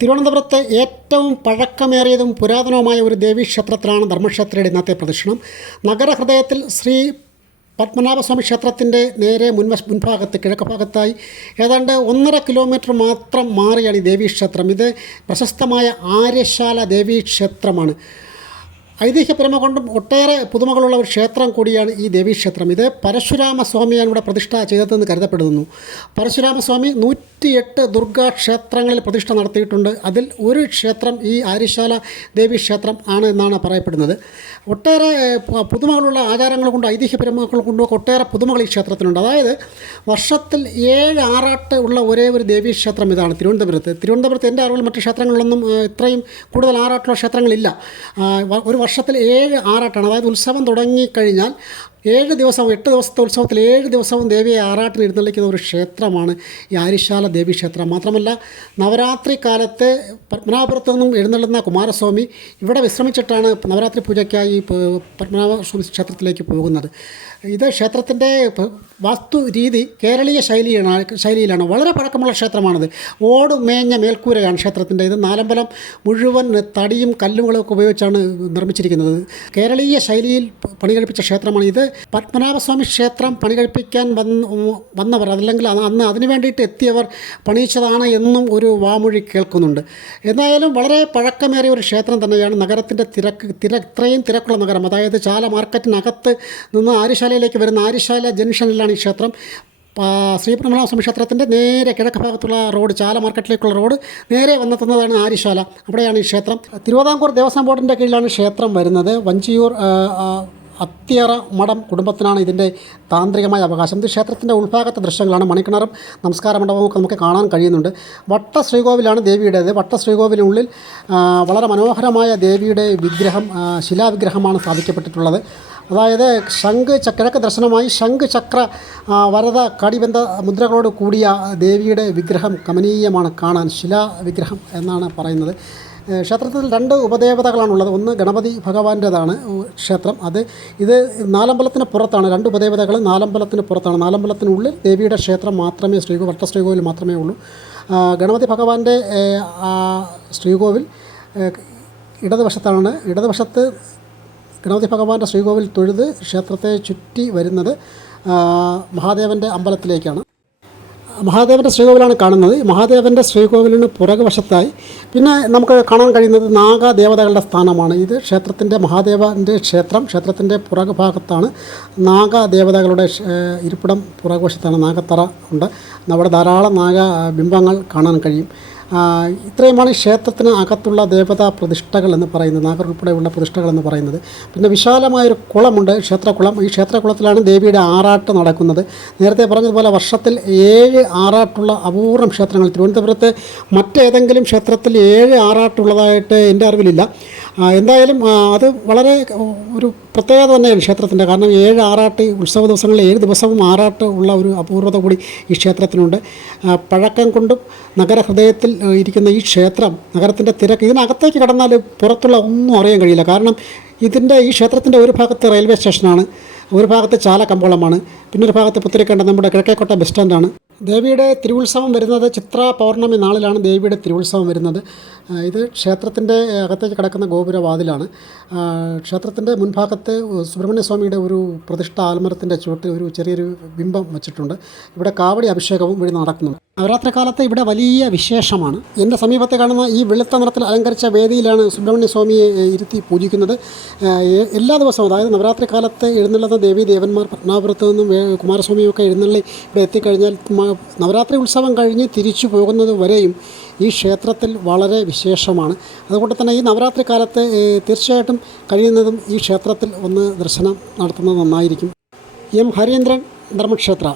തിരുവനന്തപുരത്തെ ഏറ്റവും പഴക്കമേറിയതും പുരാതനവുമായ ഒരു ദേവീക്ഷേത്രത്തിലാണ് ധർമ്മക്ഷേത്രയുടെ ഇന്നത്തെ പ്രദർശനം. നഗരഹൃദയത്തിൽ ശ്രീ പത്മനാഭസ്വാമി ക്ഷേത്രത്തിൻ്റെ നേരെ മുൻഭാഗത്ത് കിഴക്ക് ഭാഗത്തായി ഏതാണ്ട് 1.5 കിലോമീറ്റർ മാത്രം മാറിയാണ് ഈ ദേവീക്ഷേത്രം. ഇത് പ്രശസ്തമായ ആര്യശാല ദേവീക്ഷേത്രമാണ്. ഐതിഹ്യപരമ കൊണ്ടും ഒട്ടേറെ പുതുമകളുള്ള ഒരു ക്ഷേത്രം കൂടിയാണ് ഈ ദേവീക്ഷേത്രം. ഇത് പരശുരാമസ്വാമിയാണ് ഇവിടെ പ്രതിഷ്ഠ ചെയ്തതെന്ന് കരുതപ്പെടുന്നു. പരശുരാമസ്വാമി 108 ദുർഗാ ക്ഷേത്രങ്ങളിൽ പ്രതിഷ്ഠ നടത്തിയിട്ടുണ്ട്. അതിൽ ഒരു ക്ഷേത്രം ഈ ആര്യശാല ദേവീക്ഷേത്രം ആണ് എന്നാണ് പറയപ്പെടുന്നത്. ഒട്ടേറെ പുതുമകളുള്ള ആചാരങ്ങൾ കൊണ്ടും ഐതിഹ്യപരമകൾ കൊണ്ടും ഒട്ടേറെ പുതുമകൾ ഈ ക്ഷേത്രത്തിനുണ്ട്. അതായത് വർഷത്തിൽ 7 ആറാട്ട് ഉള്ള ഒരേ ഒരു ദേവീക്ഷേത്രം ഇതാണ് തിരുവനന്തപുരത്ത്. എൻ്റെ അറിവിൽ മറ്റ് ക്ഷേത്രങ്ങളിലൊന്നും ഇത്രയും കൂടുതൽ ആറാട്ടുള്ള ക്ഷേത്രങ്ങളില്ല. ഒരു വർഷത്തിൽ 7 ആറാട്ടാണ്. അതായത് ഉത്സവം തുടങ്ങിക്കഴിഞ്ഞാൽ 7 ദിവസവും 8 ദിവസത്തെ ഉത്സവത്തിൽ 7 ദിവസവും ദേവിയെ ആറാട്ടിന് എഴുന്നള്ളിക്കുന്ന ഒരു ക്ഷേത്രമാണ് ഈ ആര്യശാല ദേവീക്ഷേത്രം. മാത്രമല്ല നവരാത്രി കാലത്ത് പത്മനാഭപുരത്തു നിന്നും എഴുന്നള്ളുന്ന കുമാരസ്വാമി ഇവിടെ വിശ്രമിച്ചിട്ടാണ് നവരാത്രി പൂജയ്ക്കായി പത്മനാഭസ്വാമി ക്ഷേത്രത്തിലേക്ക് പോകുന്നത്. ഇത് ക്ഷേത്രത്തിൻ്റെ വാസ്തു രീതി കേരളീയ ശൈലിയിലാണ്. വളരെ പഴക്കമുള്ള ക്ഷേത്രമാണിത്. ഓട് മേഞ്ഞ മേൽക്കൂരയാണ് ക്ഷേത്രത്തിൻ്റെ. ഇത് നാലമ്പലം മുഴുവൻ തടിയും കല്ലുകളൊക്കെ ഉപയോഗിച്ചാണ് നിർമ്മിച്ചിരിക്കുന്നത്. കേരളീയ ശൈലിയിൽ പണികഴിപ്പിച്ച ക്ഷേത്രമാണ് ഇത്. പത്മനാഭസ്വാമി ക്ഷേത്രം പണികഴിപ്പിക്കാൻ വന്നവർ അതല്ലെങ്കിൽ അന്ന് അതിനു വേണ്ടിയിട്ട് എത്തിയവർ പണിയിച്ചതാണ് എന്നും ഒരു വാമൊഴി കേൾക്കുന്നുണ്ട്. എന്തായാലും വളരെ പഴക്കമേറിയ ഒരു ക്ഷേത്രം തന്നെയാണ്. നഗരത്തിൻ്റെ ഇത്രയും തിരക്കുള്ള നഗരം, അതായത് ചാല മാർക്കറ്റിനകത്ത് നിന്ന് ആര്യശാലയിലേക്ക് വരുന്ന ആര്യശാല ജംഗ്ഷനിലാണ് ഈ ക്ഷേത്രം. ശ്രീ പത്മനാഭസ്വാമി ക്ഷേത്രത്തിൻ്റെ നേരെ കിഴക്ക് ഭാഗത്തുള്ള റോഡ്, ചാല മാർക്കറ്റിലേക്കുള്ള റോഡ് നേരെ വന്നെത്തുന്നതാണ് ആര്യശാല. അവിടെയാണ് ഈ ക്ഷേത്രം. തിരുവിതാംകൂർ ദേവസ്വം ബോർഡിൻ്റെ കീഴിലാണ് ക്ഷേത്രം വരുന്നത്. വഞ്ചിയൂർ അത്തിയറ മഠം കുടുംബത്തിനാണ് ഇതിൻ്റെ താന്ത്രികമായ അവകാശം. ഇത് ക്ഷേത്രത്തിൻ്റെ ഉൾഭാഗത്തെ ദൃശ്യങ്ങളാണ്. മണിക്കിണറും നമസ്കാര മണ്ഡപവും നമുക്ക് കാണാൻ കഴിയുന്നുണ്ട്. വട്ട ശ്രീകോവിലാണ് ദേവിയുടേത്. വട്ട ശ്രീകോവിലിനുള്ളിൽ വളരെ മനോഹരമായ ദേവിയുടെ വിഗ്രഹം, ശിലാവിഗ്രഹമാണ് സ്ഥാപിക്കപ്പെട്ടിട്ടുള്ളത്. അതായത് കിഴക്ക് ദർശനമായി ശംഖ് ചക്ര വരദ കടിബന്ധ മുദ്രകളോട് കൂടിയ ദേവിയുടെ വിഗ്രഹം കമനീയമാണ് കാണാൻ. ശിലാവിഗ്രഹം എന്നാണ് പറയുന്നത്. ക്ഷേത്രത്തിൽ 2 ഉപദേവതകളാണുള്ളത്. ഒന്ന് ഗണപതി ഭഗവാന്റേതാണ് ക്ഷേത്രം. ഇത് നാലമ്പലത്തിന് പുറത്താണ്. 2 ഉപദേവതകൾ നാലമ്പലത്തിന് പുറത്താണ്. നാലമ്പലത്തിനുള്ളിൽ ദേവിയുടെ ക്ഷേത്രം മാത്രമേ വട്ട ശ്രീകോവിൽ മാത്രമേ ഉള്ളൂ. ഗണപതി ഭഗവാന്റെ ശ്രീകോവിൽ ഇടതുവശത്ത് ഗണപതി ഭഗവാന്റെ ശ്രീകോവിൽ തൊഴുത് ക്ഷേത്രത്തെ ചുറ്റി വരുന്നത് മഹാദേവൻ്റെ അമ്പലത്തിലേക്കാണ്. മഹാദേവൻ്റെ ശ്രീകോവിലാണ് കാണുന്നത്. മഹാദേവൻ്റെ ശ്രീകോവിലിന് പുറകുവശത്തായി പിന്നെ നമുക്ക് കാണാൻ കഴിയുന്നത് നാഗദേവതകളുടെ സ്ഥാനമാണ്. ഇത് മഹാദേവൻ്റെ ക്ഷേത്രത്തിൻ്റെ പുറകുഭാഗത്താണ് നാഗദേവതകളുടെ ഇരിപ്പിടം. പുറകുവശത്താണ് നാഗത്തറ ഉണ്ട്. അവിടെ ധാരാളം നാഗബിംബങ്ങൾ കാണാൻ കഴിയും. ഇത്രയുമാണ് ക്ഷേത്രത്തിന് അകത്തുള്ള ദേവതാ പ്രതിഷ്ഠകൾ എന്ന് പറയുന്നത്, നാഗർ ഉൾപ്പെടെയുള്ള പ്രതിഷ്ഠകൾ എന്ന് പറയുന്നത്. പിന്നെ വിശാലമായൊരു കുളമുണ്ട്, ക്ഷേത്രക്കുളം. ഈ ക്ഷേത്രക്കുളത്തിലാണ് ദേവിയുടെ ആറാട്ട് നടക്കുന്നത്. നേരത്തെ പറഞ്ഞതുപോലെ വർഷത്തിൽ 7 ആറാട്ടുള്ള അപൂർവം ക്ഷേത്രങ്ങൾ. തിരുവനന്തപുരത്ത് മറ്റേതെങ്കിലും ക്ഷേത്രത്തിൽ 7 ആറാട്ടുള്ളതായിട്ട് എൻ്റെ അറിവിലില്ല. എന്തായാലും അത് വളരെ ഒരു പ്രത്യേകത തന്നെയാണ് ക്ഷേത്രത്തിൻ്റെ. കാരണം 7 ആറാട്ട് ഉത്സവ ദിവസങ്ങളിൽ 7 ദിവസവും ആറാട്ട് ഉള്ള ഒരു അപൂർവത കൂടി ഈ ക്ഷേത്രത്തിനുണ്ട്. പഴക്കം കൊണ്ടും നഗരഹൃദയത്തിൽ ഇരിക്കുന്ന ഈ ക്ഷേത്രം, നഗരത്തിൻ്റെ ഇതിനകത്തേക്ക് കടന്നാൽ പുറത്തുള്ള ഒന്നും അറിയാൻ കഴിയില്ല. കാരണം ഈ ക്ഷേത്രത്തിൻ്റെ ഒരു ഭാഗത്ത് റെയിൽവേ സ്റ്റേഷനാണ്, ഒരു ഭാഗത്ത് ചാല കമ്പോളമാണ്, പിന്നെ ഒരു ഭാഗത്ത് പുത്തരിക്കണ്ട നമ്മുടെ കിഴക്കേക്കോട്ട ബസ് സ്റ്റാൻഡാണ്. ദേവിയുടെ തിരുവുത്സവം വരുന്നത് ചിത്ര പൗർണമി നാളിലാണ് ദേവിയുടെ തിരുവുത്സവം വരുന്നത്. ഇത് ക്ഷേത്രത്തിൻ്റെ അകത്തേക്ക് കിടക്കുന്ന ഗോപുരവാതിലാണ്. ക്ഷേത്രത്തിൻ്റെ മുൻഭാഗത്ത് സുബ്രഹ്മണ്യസ്വാമിയുടെ ഒരു പ്രതിഷ്ഠ ആൽമരത്തിൻ്റെ ചുവട്ടിൽ ഒരു ചെറിയൊരു ബിംബം വെച്ചിട്ടുണ്ട്. ഇവിടെ കാവടി അഭിഷേകവും ഇവിടെ നടക്കുന്നുണ്ട്. നവരാത്രി കാലത്ത് ഇവിടെ വലിയ വിശേഷമാണ്. എൻ്റെ സമീപത്ത് കാണുന്ന ഈ വെളുത്ത നിറത്തിൽ അലങ്കരിച്ച വേദിയിലാണ് സുബ്രഹ്മണ്യസ്വാമിയെ ഇരുത്തി പൂജിക്കുന്നത്. എല്ലാ ദിവസവും, അതായത് നവരാത്രി കാലത്ത് എഴുന്നള്ളുന്ന ദേവന്മാർ പത്മനാഭപുരത്ത് നിന്നും കുമാരസ്വാമിയൊക്കെ എഴുന്നള്ളി ഇവിടെ എത്തിക്കഴിഞ്ഞാൽ നവരാത്രി ഉത്സവം കഴിഞ്ഞ് തിരിച്ചു പോകുന്നത് വരെയും ഈ ക്ഷേത്രത്തിൽ വളരെ വിശേഷമാണ്. അതുകൊണ്ട് തന്നെ ഈ നവരാത്രി കാലത്ത് തീർച്ചയായിട്ടും കഴിയുന്നതും ഈ ക്ഷേത്രത്തിൽ ഒന്ന് ദർശനം നടത്തുന്നത് നന്നായിരിക്കും. എം ഹരീന്ദ്രൻ, ധർമ്മക്ഷേത്ര.